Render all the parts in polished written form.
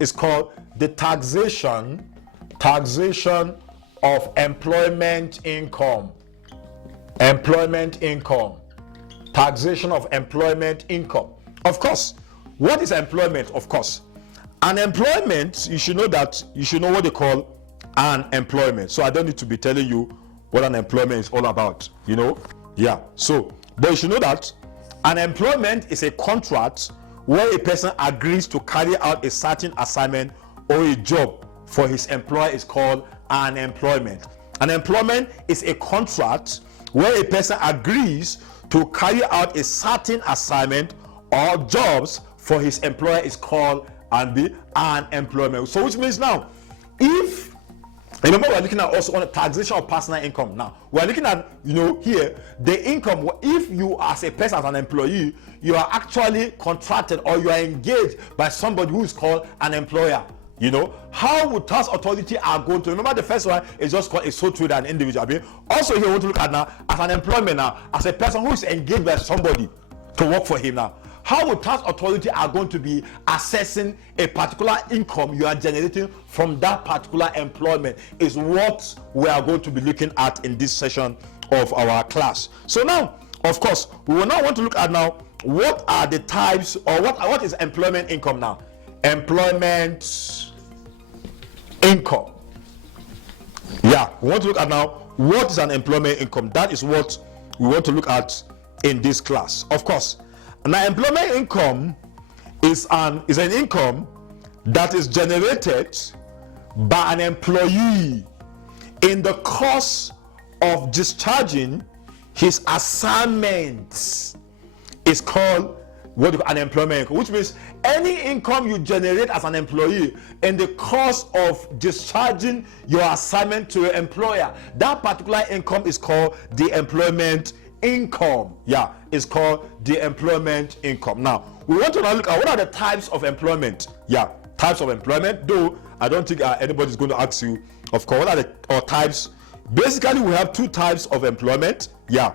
is called the taxation of employment income. Employment income. Taxation of employment income. Of course, what is employment? Of course, unemployment, you should know what they call unemployment. So I don't need to be telling you what unemployment is all about, yeah. So, but you should know that unemployment is a contract where a person agrees to carry out a certain assignment or a job for his employer is called unemployment. Unemployment is a contract where a person agrees to carry out a certain assignment or jobs for his employer is called unemployment. So which means now, if remember, we're looking at also on the taxation of personal income. Now we're looking at here the income. If you as a person, as an employee, you are actually contracted or you are engaged by somebody who is called an employer. How would tax authority are going to remember? The first one is just called a sole trader, an individual. Also here we want to look at now as an employment, now as a person who is engaged by somebody to work for him. Now how would tax authority are going to be assessing a particular income you are generating from that particular employment is what we are going to be looking at in this session of our class. So now, of course, we will now want to look at now what are the types, or what is employment income now. Employment income. Yeah, we want to look at now what is an employment income. That is what we want to look at in this class. Of course, now employment income is an income that is generated by an employee in the course of discharging his assignments. Is called an employment income, which means any income you generate as an employee in the course of discharging your assignment to your employer, that particular income is called the employment income. Yeah, it's called the employment income. Now we want to now look at what are the types of employment. Yeah, types of employment, though I don't think anybody's going to ask you, of course, what are the types. Basically we have two types of employment. Yeah,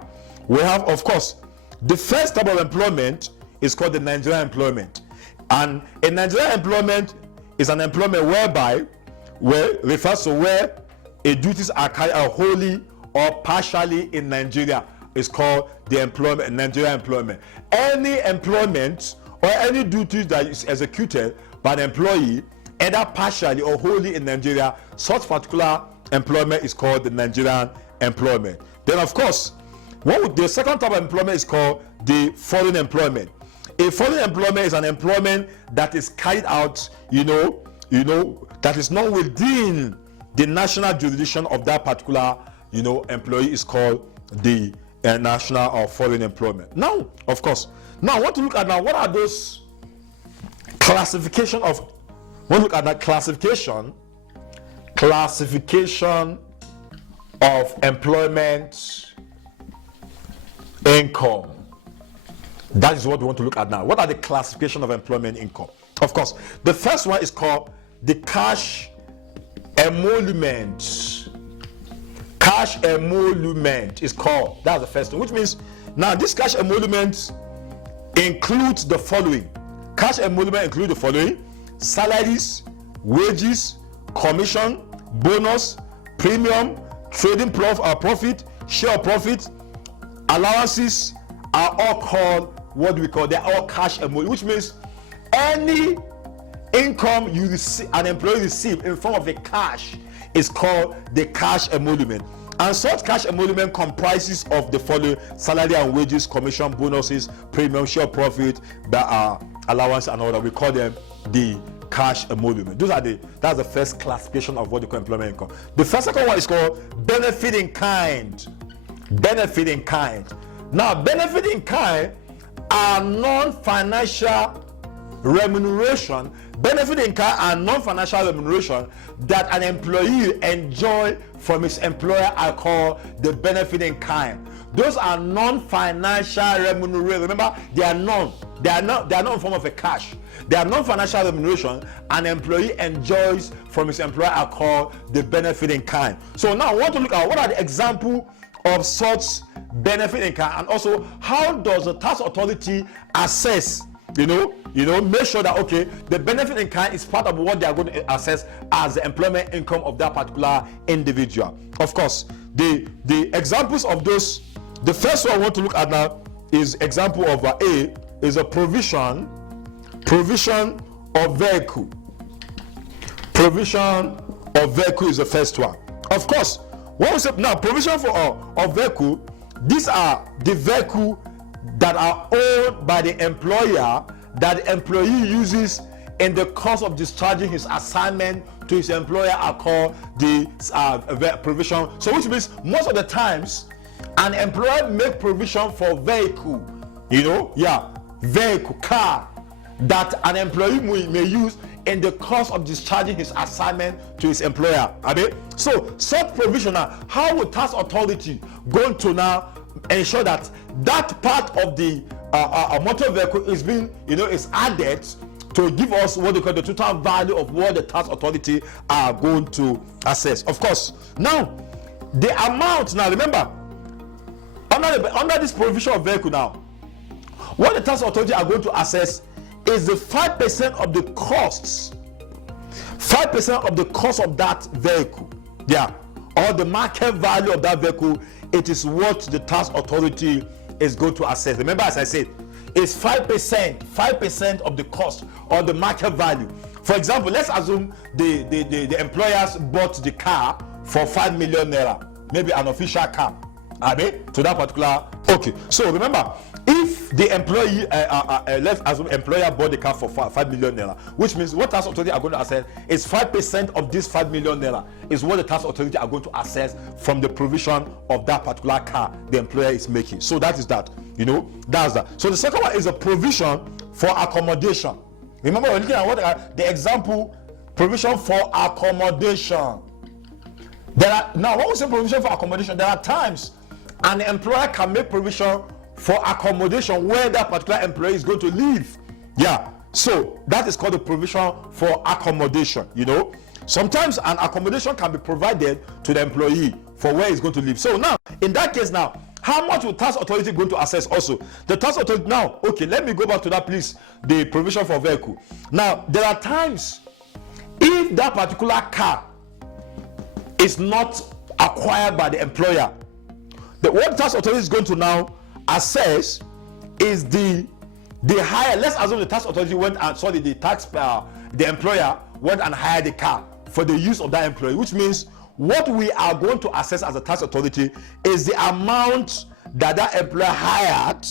we have, of course, the first type of employment is called the Nigerian employment. And a Nigerian employment is an employment where a duties are carried out wholly or partially in Nigeria. Is called the Nigerian employment. Any employment or any duties that is executed by an employee, either partially or wholly in Nigeria, such particular employment is called the Nigerian employment. Then, of course, the second type of employment is called the foreign employment. A foreign employment is an employment that is carried out, that is not within the national jurisdiction of that particular, employee is called the national or foreign employment. Now, of course, now I want to look at now what are those classification of. We'll look at that classification of employment income. That is what we want to look at now. What are the classification of employment income? Of course, the first one is called the cash emolument. Cash emolument is called. That's the first one, which means now this cash emolument includes the following. Cash emolument includes the following: salaries, wages, commission, bonus, premium, trading profit, share profit, allowances are all called what we call, they're all cash emolument, which means any income you receive, an employee receive in form of a cash is called the cash emolument. And such cash emolument comprises of the following: salary and wages, commission, bonuses, premium, share profit, allowance and all that. We call them the cash emolument. That's the first classification of what we call employment income. The second one is called benefit in kind. Benefit in kind. Now, benefit in kind are non-financial remuneration. Benefit in kind are non-financial remuneration that an employee enjoy from his employer are called the benefit in kind. Those are non-financial remuneration. Remember, they are not in form of a cash. They are non-financial remuneration an employee enjoys from his employer are called the benefit in kind. So now I want to look at what are the example of such benefit in kind, and also how does the tax authority assess make sure that okay, the benefit in kind is part of what they are going to assess as the employment income of that particular individual. Of course, the examples of those, the first one I want to look at now is example of A is a provision of vehicle. Provision of vehicle is the first one. Of course, what we say now, provision for of vehicle, these are the vehicle that are owned by the employer that the employee uses in the course of discharging his assignment to his employer are called the provision. So which means most of the times an employer make provision for vehicle, vehicle, car, that an employee may use in the course of discharging his assignment to his employer. So such provision, how will tax authority going to now ensure that that part of the motor vehicle is being, is added to give us what they call the total value of what the tax authority are going to assess? Of course, now the amount, now remember, under this provision of vehicle now, what the tax authority are going to assess is the 5% of the costs, 5% of the cost of that vehicle, or the market value of that vehicle. It is what the tax authority is going to assess. Remember, as I said, it's 5% of the cost or the market value. For example, let's assume the employers bought the car for 5 million naira, maybe an official car, to that particular. Okay, so remember, if the employee, let's assume employer bought the car for 5 million naira, which means what tax authority are going to assess is 5% of this 5 million naira is what the tax authority are going to assess from the provision of that particular car the employer is making. So that is that, that's that. So the second one is a provision for accommodation. Remember, we're looking at what the example, provision for accommodation. Now when we say provision for accommodation, there are times an employer can make provision for accommodation where that particular employee is going to live. So that is called the provision for accommodation. Sometimes an accommodation can be provided to the employee for where he's going to live. So now, in that case now, how much will tax authority going to assess also? The tax authority now, okay, let me go back to that, please, the provision for vehicle. Now, there are times, if that particular car is not acquired by the employer, what tax authority is going to now assess is the higher. Let's assume the tax authority went and the employer went and hired the car for the use of that employee, which means what we are going to assess as a tax authority is the amount that employer hired,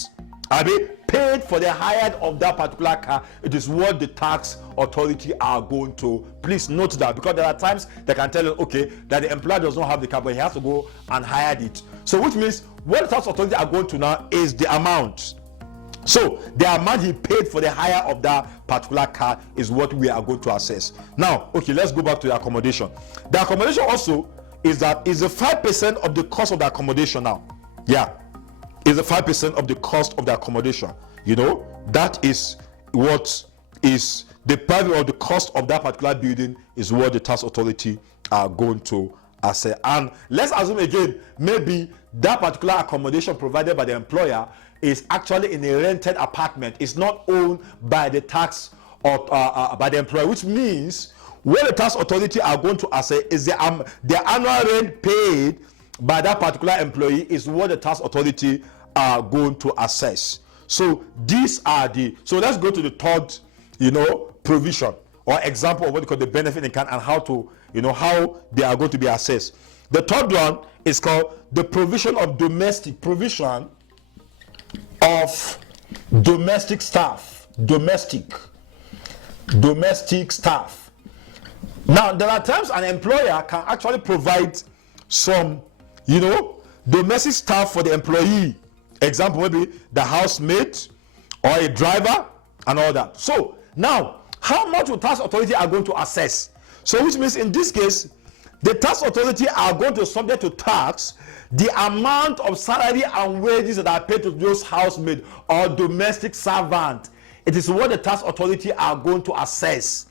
paid for the hire of that particular car. It is what the tax authority are going to. Please note that, because there are times they can tell you, okay, that the employer does not have the car, but he has to go and hire it. So which means what the tax authority are going to now is the amount. So the amount he paid for the hire of that particular car is what we are going to assess. Now, okay, let's go back to the accommodation. The accommodation also is the 5% of the cost of the accommodation now. Is the 5% of the cost of the accommodation. That is what is the value of the cost of that particular building is what the tax authority are going to assess. And let's assume again, maybe that particular accommodation provided by the employer is actually in a rented apartment. It's not owned by the tax or by the employer, which means what the tax authority are going to assess is the annual rent paid by that particular employee is what the tax authority are going to assess. So these are so let's go to the third, provision or example of what they call the benefit in kind and how to, how they are going to be assessed. The third one is called the provision of domestic staff. Domestic staff. Now, there are times an employer can actually provide some, domestic staff for the employee. Example, maybe the housemaid or a driver and all that. So now, how much will tax authority are going to assess? So which means in this case, the tax authority are going to subject to tax the amount of salary and wages that are paid to those housemaid or domestic servant. It is what the tax authority are going to assess.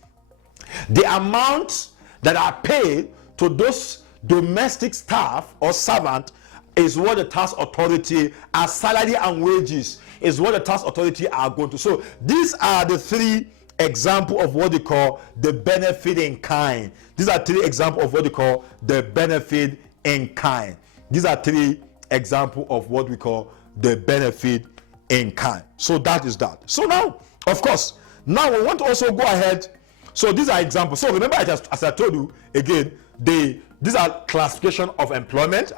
The amount that are paid to those domestic staff or servant is what the tax authority as salary and wages is what the tax authority are going to. So these are the three example of what they call the benefit in kind. These are three examples of what they call the benefit in kind. These are three examples of what we call the benefit in kind. So that is that. So now, of course, now we want to also go ahead. So these are examples. So remember, as I told you again, these are classification of employment.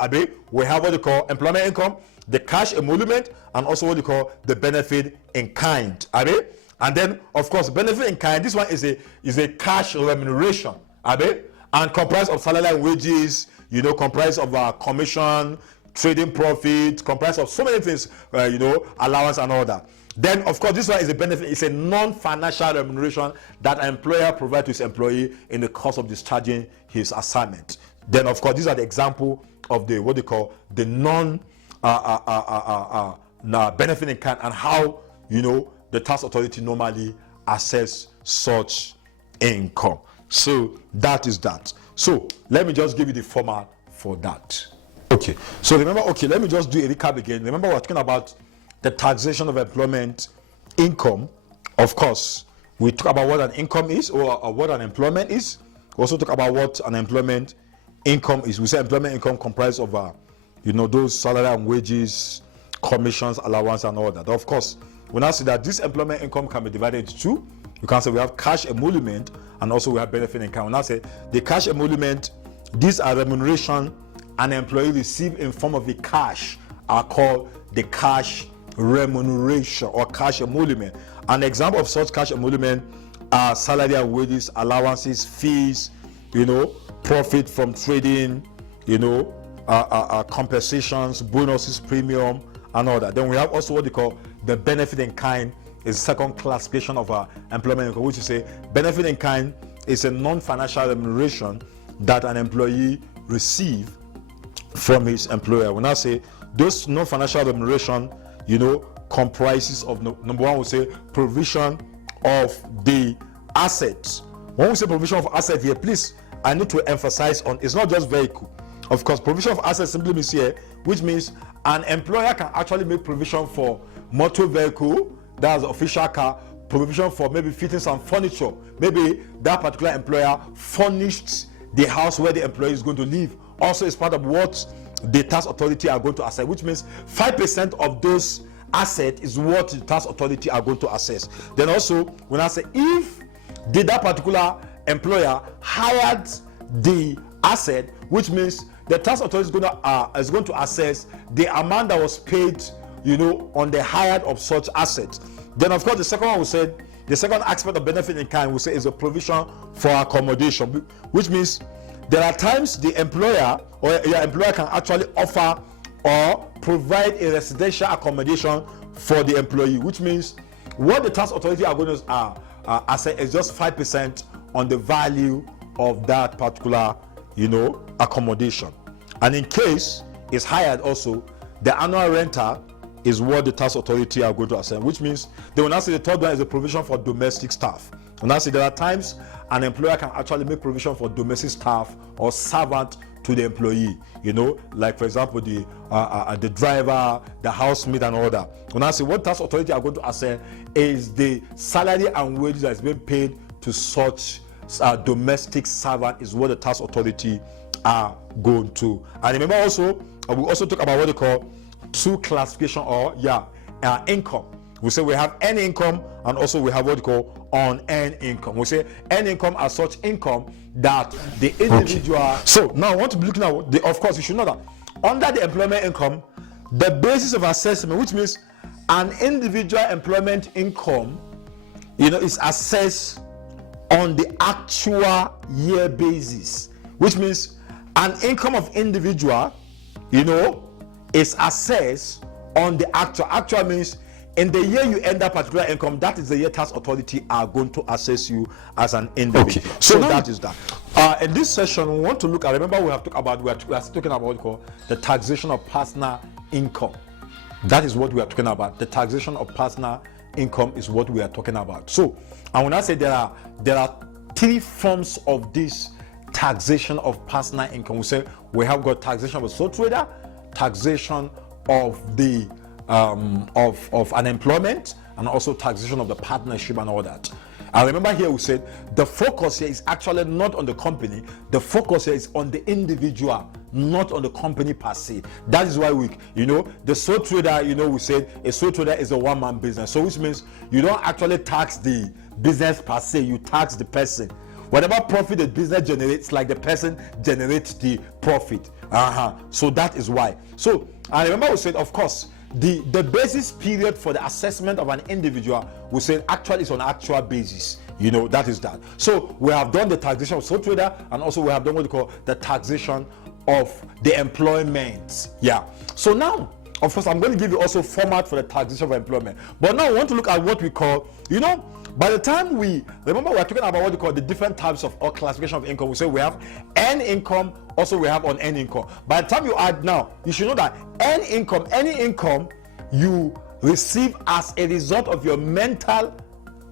We have what they call employment income, the cash emolument, and also what they call the benefit in kind. And then, of course, benefit in kind, this one is a cash remuneration, and comprised of salary and wages, comprised of commission, trading profit, comprised of so many things, allowance and all that. Then, of course, this one is a benefit. It's a non-financial remuneration that an employer provides to his employee in the course of discharging his assignment. Then, of course, these are the example of the what they call the benefit in kind, and how the tax authority normally assess such income. So that is that. So let me just give you the format for that. Okay, so remember, let me just do a recap again. Remember, we're talking about the taxation of employment income. Of course, we talk about what an income is, or what an employment is. We also talk about what an employment income is. We say employment income comprised of those salary and wages, commissions, allowance and all that. Of course, we now see that this employment income can be divided into two. You can say we have cash emolument and also we have benefit income. We now say the cash emolument, these are remuneration an employee receive in form of the cash, are called the cash remuneration or cash emolument. An example of such cash emolument are salary and wages, allowances, fees, profit from trading, compensations, bonuses, premium, and all that. Then we have also what they call the benefit in kind, is second classification of our employment income, which is a benefit in kind is a non-financial remuneration that an employee receive from his employer. When I say those non-financial remuneration, comprises of number one, we say provision of the assets. When we say provision of assets here, please, I need to emphasize on it's not just vehicle. Of course, provision of assets simply means here, which means an employer can actually make provision for motor vehicle, that's official car, provision for maybe fitting some furniture. Maybe that particular employer furnished the house where the employee is going to live. Also, it's part of what the tax authority are going to assess, which means 5% of those assets is what the tax authority are going to assess. Then also, when I say if that particular employer hired the asset, which means the tax authority is going to assess the amount that was paid, on the hire of such assets. Then, of course, the second one we said, the second aspect of benefit in kind we say is a provision for accommodation, which means there are times the employer or your employer can actually offer or provide a residential accommodation for the employee, which means what the tax authority are going to assess is just 5% on the value of that particular, accommodation. And in case it's hired also, the annual renter is what the tax authority are going to assess, which means they will now say the third one is a provision for domestic staff. And now say there are times an employer can actually make provision for domestic staff or servant to the employee, like for example the driver, the housemaid and all that. When I say what tax authority are going to assess is the salary and wages that is being paid to such domestic servant is what the tax authority are going to. And remember also, we also talk about what they call two classification or income. We say we have earned income and also we have what we call unearned income. We say earned income as such income that the individual. Okay. So now I want to be looking at of course you should know that under the employment income, the basis of assessment, which means an individual employment income, is assessed on the actual year basis, which means an income of individual, is assessed on the actual means in the year you earn that particular income, that is the year tax authority are going to assess you as an individual. Okay. So that is that. In this session, we want to look at, remember we are talking about what we call the taxation of personal income. That is what we are talking about. The taxation of personal income is what we are talking about. So, and when I say there are three forms of this taxation of personal income, we say we have got taxation of a sole trader, taxation of the of unemployment, and also taxation of the partnership and all that. And remember here we said the focus here is actually not on the company. The focus here is on the individual, not on the company per se. That is why the sole trader, we said a sole trader is a one-man business. So which means you don't actually tax the business per se, you tax the person. Whatever profit the business generates, like the person generates the profit. So that is why. So I remember we said, of course, the basis period for the assessment of an individual, we said actually is on actual basis. That is that. So we have done the taxation of sole trader, and also we have done what we call the taxation of the employment. Yeah. So now, of course, I'm going to give you also format for the taxation of employment. But now I want to look at what we call, by the time we're talking about what we call the different types of or classification of income. We say we have earned income, also we have unearned income. By the time you add now, you should know that earned income, any income you receive as a result of your mental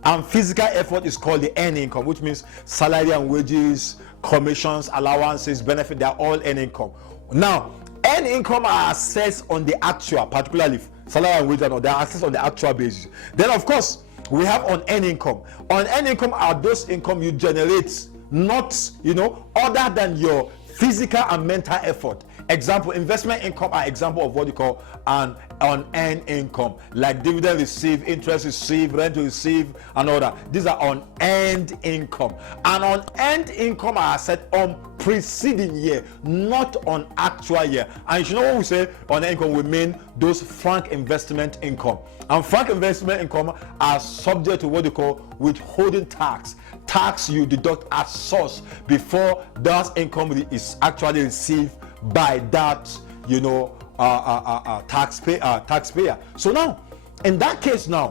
and physical effort is called the earned income, which means salary and wages, commissions, allowances, benefit, they are all earned income. Now, earned income are assessed on the actual, particularly salary and wages, they are assessed on the actual basis. Then, of course, we have unearned income. Unearned income are those income you generate, not other than your physical and mental effort. Example, investment income are example of what you call an unearned income, like dividend received, interest received, rent received, and all that. These are unearned income. And unearned income are set on preceding year, not on actual year. And you should know what we say on income, we mean those frank investment income. And frank investment income are subject to what they call withholding tax. Tax you deduct at source before that income is actually received by that taxpayer. So now in that case, by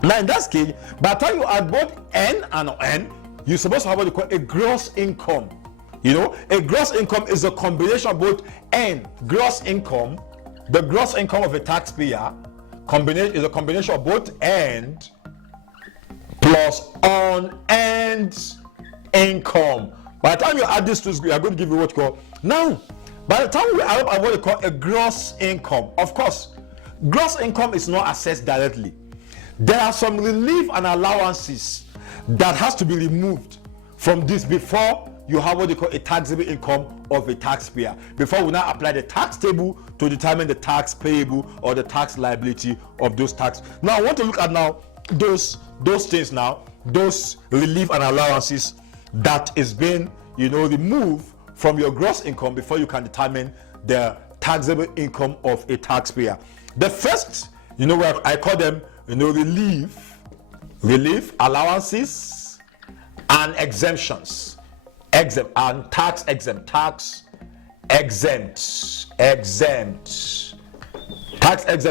the time you add both N and N, you're supposed to have what you call a gross income. A gross income is a combination of both N, gross income, the gross income of a taxpayer, is a combination of both N plus unearned income. By the time you add these two, we are going to give you what you call now. By the time we arrive at what they call a gross income, of course, gross income is not assessed directly. There are some relief and allowances that has to be removed from this before you have what they call a taxable income of a taxpayer. Before we now apply the tax table to determine the tax payable or the tax liability of those tax. Now I want to look at now those things now, those relief and allowances that is being removed from your gross income before you can determine the taxable income of a taxpayer. The first, where I call them, relief, allowances, and exemptions. Tax exempt. Tax exempt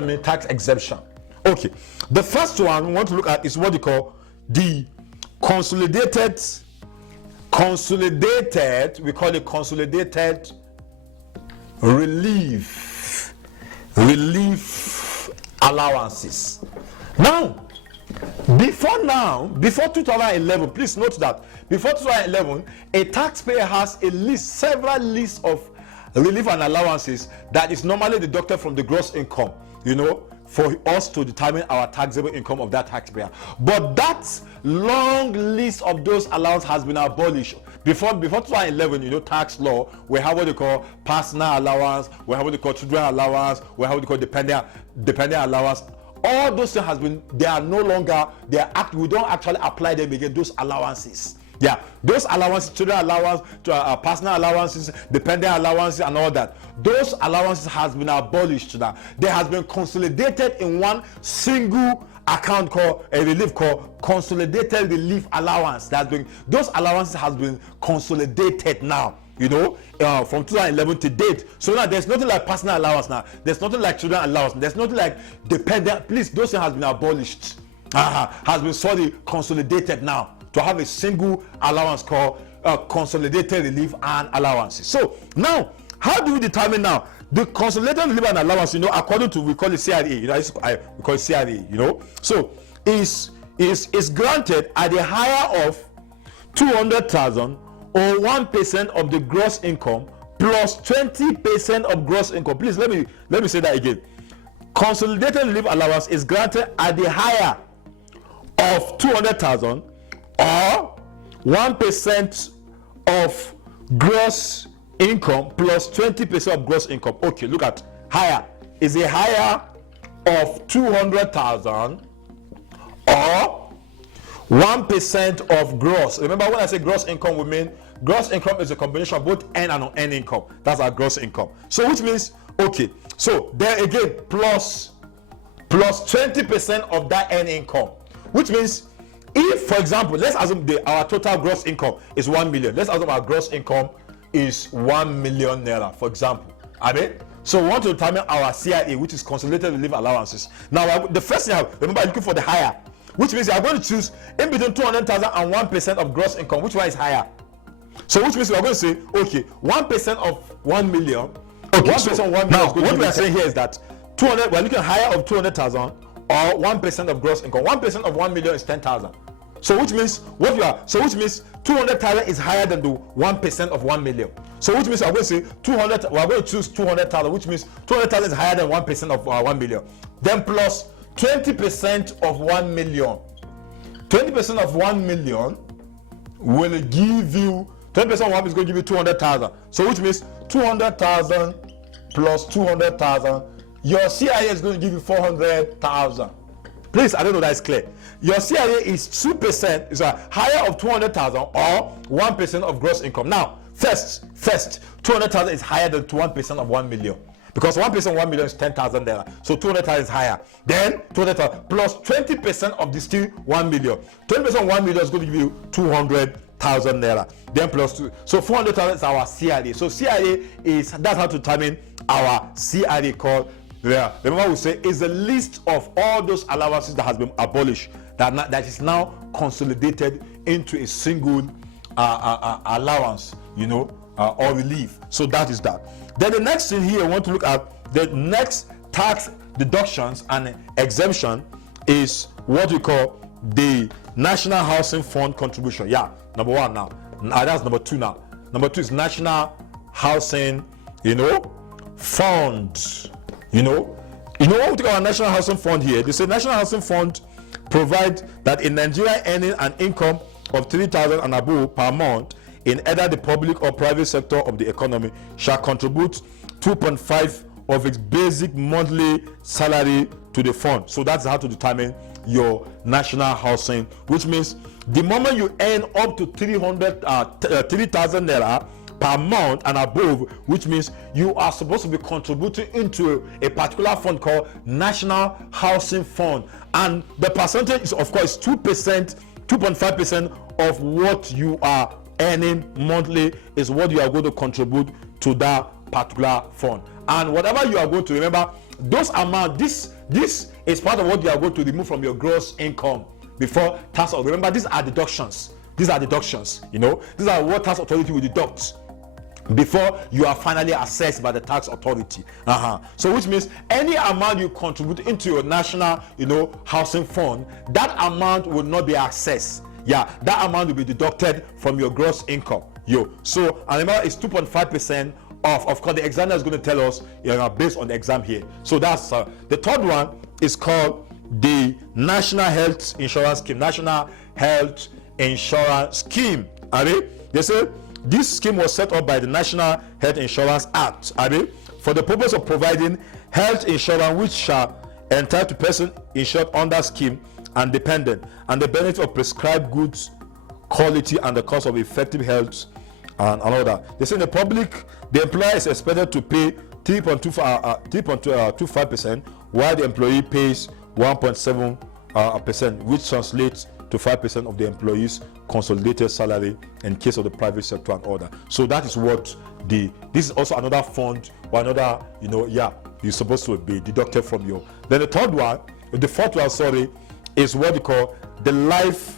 means tax exemption. Okay. The first one we want to look at is what you call the consolidated, we call it consolidated relief allowances. Now, before 2011, please note that before 2011, a taxpayer has several lists of relief and allowances that is normally deducted from the gross income, for us to determine our taxable income of that taxpayer. But that long list of those allowances has been abolished. Before 2011, tax law, we have what they call personal allowance, we have what they call children allowance, we have what they call dependent allowance. All those things they are no longer, we don't actually apply them again, those allowances. Yeah, those allowances, children allowance, personal allowances, dependent allowances, and all that. Those allowances has been abolished now. They has been consolidated in one single account called a relief called consolidated relief allowance. Those allowances has been consolidated now. From 2011 to date. So now there's nothing like personal allowance now. There's nothing like children allowance. There's nothing like dependent. Please, those things has been abolished. Has been consolidated now to have a single allowance called consolidated relief and allowances. So now, how do we determine now the consolidated relief and allowance? According to we call it CRA. We call it CRA. So is granted at the higher of 200,000 or 1% of the gross income plus 20% of gross income. Please let me say that again. consolidated relief allowance is granted at the higher of 200,000 or 1% of gross income plus 20% of gross income. Okay, look at higher. Is a higher of 200,000 or 1% of gross. Remember, when I say gross income, we mean gross income is a combination of both earned and unearned income. That's our gross income. So which means, okay, so there again, plus 20% of that earned income. Which means, if, for example, let's assume our total gross income is 1 million. Let's assume our gross income is 1 million naira, for example. I mean, so we want to determine our CIA, which is consolidated relief allowances. Now, the first thing, remember, looking for the higher, which means you are going to choose in between 200,000 and 1% of gross income. Which one is higher? So, which means we are going to say, okay, 1% of 1 million. Okay, 1% of 1 million. Now, what we are saying here is that 200. We are looking higher of 200,000 or 1% of gross income. 1% of 1 million is 10,000. So, which means what you are? So, which means 200,000 is higher than the 1% of 1 million. So, which means we are going to say 200. We are going to choose 200,000, which means 200,000 is higher than 1% of 1 million. Then plus 20% of 1 million. 20% of 1 million will give you 20% of 1 is going to give you 200,000. So, which means 200,000 plus 200,000. Your CIA is going to give you 400,000. Please, I don't know that is clear. Your CIA is 2%, is a higher of 200,000 or 1% of gross income. Now, first, 200,000 is higher than 1% of 1 million. Because 1% of 1 million is 10,000 naira. So 200,000 is higher. Then 200,000 plus 20% of the still 1 million. 20% of 1 million is going to give you 200,000 naira. Then plus 2. So 400,000 is our CIA. So CIA is, that's how to determine our CIA called. Yeah, remember we say is a list of all those allowances that has been abolished that is now consolidated into a single allowance, or relief. So that is that. Then the next thing here I want to look at, the next tax deductions and exemption is what we call the National Housing Fund contribution. Yeah, number one now. That's number two now. Number two is National Housing, Fund. What we think about National Housing Fund here? They say National Housing Fund provides that a Nigerian earning an income of 3,000 and above per month in either the public or private sector of the economy shall contribute 2.5 of its basic monthly salary to the fund. So that's how to determine your national housing, which means the moment you earn up to 3,000 naira per month and above, which means you are supposed to be contributing into a particular fund called National Housing Fund, and the percentage is of course 2%, 2.5% of what you are earning monthly is what you are going to contribute to that particular fund. And whatever you are going to, remember those amount, this is part of what you are going to remove from your gross income before tax. Remember, these are deductions. These are what tax authority will deduct before you are finally assessed by the tax authority. So which means any amount you contribute into your national housing fund, that amount will not be assessed. That amount will be deducted from your gross income. So and remember, it's 2.5% of course the examiner is going to tell us based on the exam here. So that's the third one is called the National Health Insurance Scheme. National Health Insurance Scheme. They say this scheme was set up by the National Health Insurance Act for the purpose of providing health insurance which shall entitle to person insured under scheme and dependent, and the benefit of prescribed goods quality and the cost of effective health and all that. They say in the public, the employer is expected to pay 3.25%, while the employee pays 1.7%, which translates to 5% of the employee's consolidated salary in case of the private sector and order. So that is what this is also another fund or another, you're supposed to be deducted from your. Then the fourth one, is what you call the life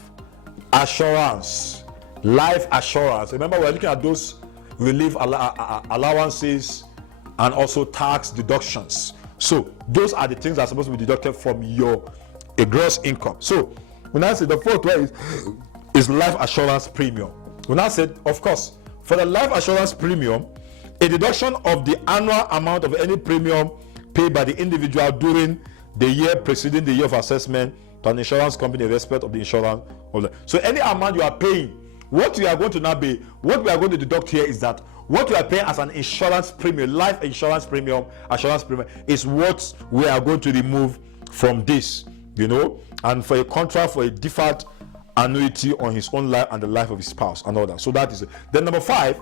assurance. Life assurance. Remember, we're looking at those relief allowances and also tax deductions. So those are the things that are supposed to be deducted from your gross income. So when I say the fourth one is life assurance premium. When I said, of course, for the life assurance premium, a deduction of the annual amount of any premium paid by the individual during the year preceding the year of assessment to an insurance company in respect of the insurance holder. So any amount you are paying, what we are going to deduct here is that what you are paying as an insurance premium, life insurance premium, is what we are going to remove from this, and for a contract for a deferred annuity on his own life and the life of his spouse and all that. So that is it. Then number 5,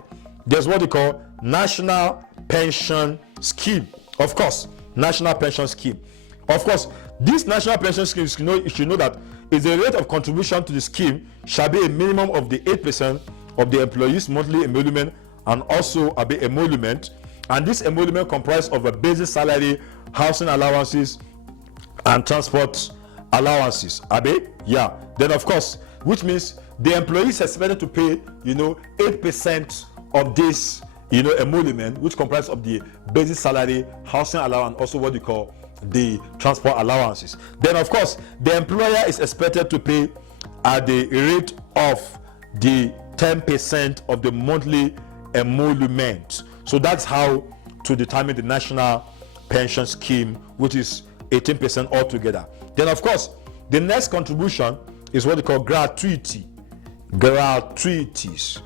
there's what they call National Pension Scheme. Of course, National Pension Scheme. Of course, this National Pension Scheme, you should know that is the rate of contribution to the scheme shall be a minimum of the 8% of the employee's monthly emolument and also a emolument. And this emolument comprises of a basic salary, housing allowances, and transport allowances. Then of course, which means the employee is expected to pay 8% of this emolument, which comprises of the basic salary, housing allowance, also what you call the transport allowances. Then of course, the employer is expected to pay at the rate of the 10% of the monthly emolument. So that's how to determine the National Pension Scheme, which is 18% altogether. Then of course, the next contribution is what they call gratuity. Gratuities.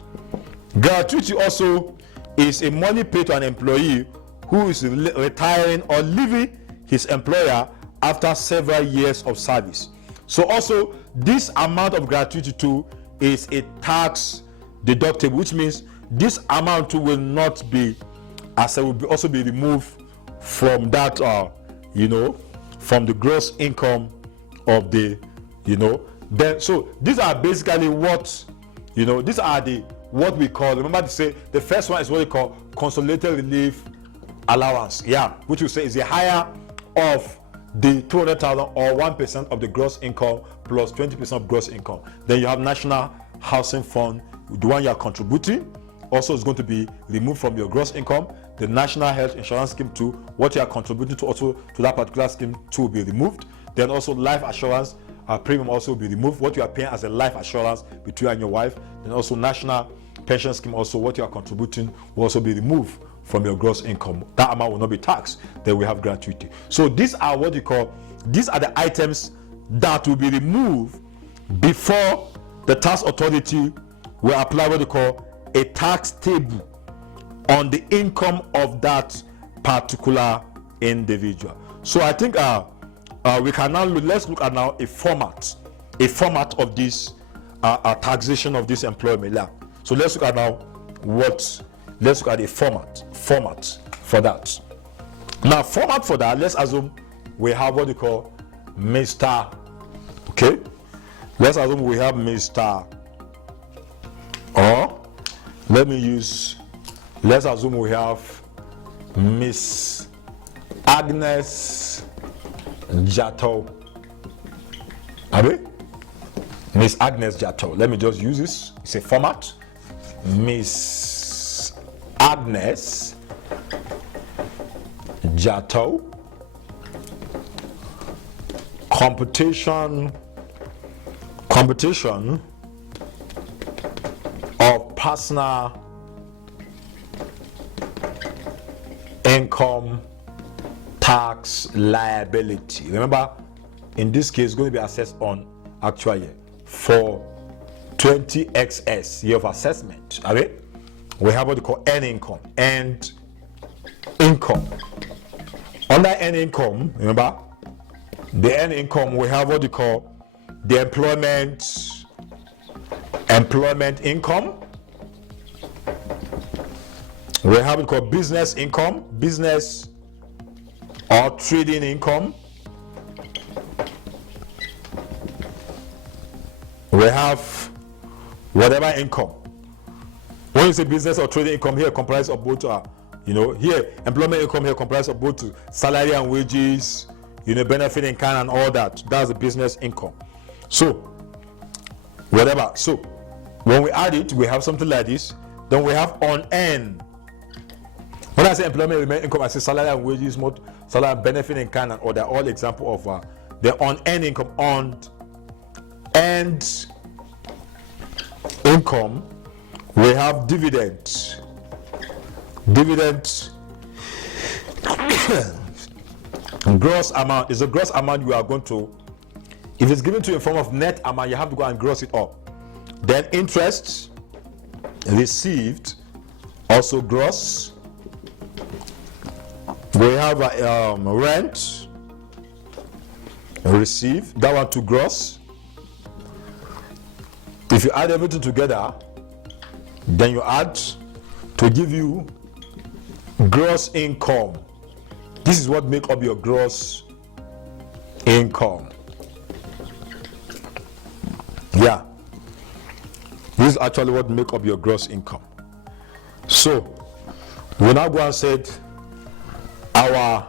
Gratuity also is a money paid to an employee who is retiring or leaving his employer after several years of service. So also this amount of gratuity too is a tax deductible, which means this amount too will not be, as it will also be removed from that from the gross income of the then. So these are basically what these are the what we call, remember to say the first one is what we call consolidated relief allowance, which we say is the higher of the 200,000 or 1% of the gross income plus 20% of gross income. Then you have National Housing Fund, the one you are contributing also is going to be removed from your gross income. The National Health Insurance Scheme too, what you are contributing to also to that particular scheme too will be removed. Then also life assurance premium also will be removed, what you are paying as a life assurance between you and your wife. Then also National Pension Scheme, also what you are contributing will also be removed from your gross income. That amount will not be taxed. Then we have gratuity. So these are what you call, these are the items that will be removed before the tax authority will apply what they call a tax table on the income of that particular individual. So I think we can now let's look at now a format of this taxation of this employment. So let's look at now let's look at a format for that. Now format for that, let's assume we have what you call Mr. Okay, let's assume we have Mr. or let's assume we have Miss Agnes Jato. Miss Agnes Jato. Let me just use this. It's a format. Miss Agnes Jato. Computation of personal income tax liability. Remember, in this case, it's going to be assessed on actual year for 20XS year of assessment. We have what we call earned income and income. Under earned income, remember, the earned income, we have what we call the employment income. We have it called business income, business or trading income. We have whatever income. When you say business or trading income, here comprises of both here employment income here comprises of both salary and wages, benefit in kind and all that. That's the business income. So whatever. So when we add it, we have something like this. Then we have unearned. When I say employment income, I say salary and wages, salary and benefit in kind and all that. All example of the unearned income. Unearned income. We have dividend Gross amount is the gross amount you are going to, if it's given to you in form of net amount, you have to go and gross it up. Then interest received, also gross. We have rent received, that one to gross. If you add everything together, then you add to give you gross income. This is what make up your gross income. Yeah, this is actually what make up your gross income. So we now go and say our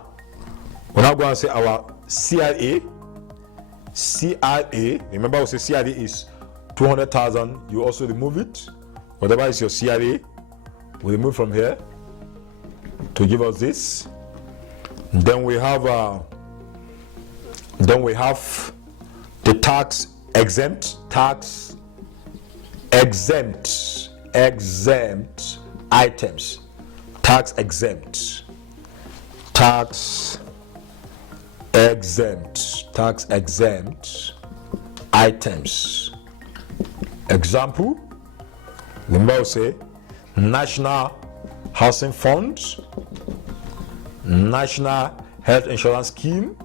CRA. Remember, we say CRA is 200,000. You also remove it. Whatever is your CRA, we remove from here to give us this. Then we have the tax exempt items. Tax exempt items. Example, remember, say National Housing Fund, National Health Insurance Scheme,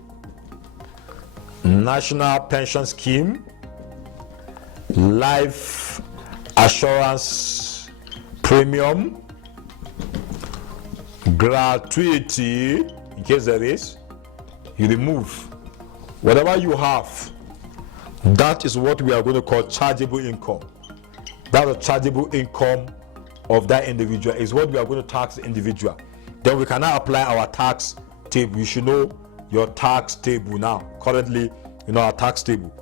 National Pension Scheme, Life Assurance Premium, gratuity, in case there is, you remove. Whatever you have, that is what we are going to call chargeable income. That's a chargeable income of that individual, is what we are going to tax the individual. Then we can now apply our tax table. You should know your tax table now. Currently, you know our tax table.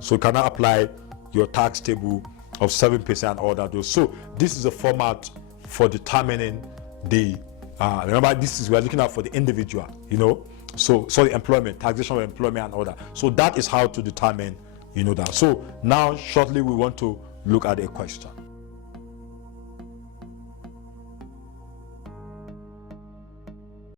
So you can now apply your tax table of 7% and all that. So this is a format for determining the remember, this is, we are looking at for the individual, you know. So sorry, employment, taxation of employment and all that. So that is how to determine, you know, that. So now shortly we want to look at a question.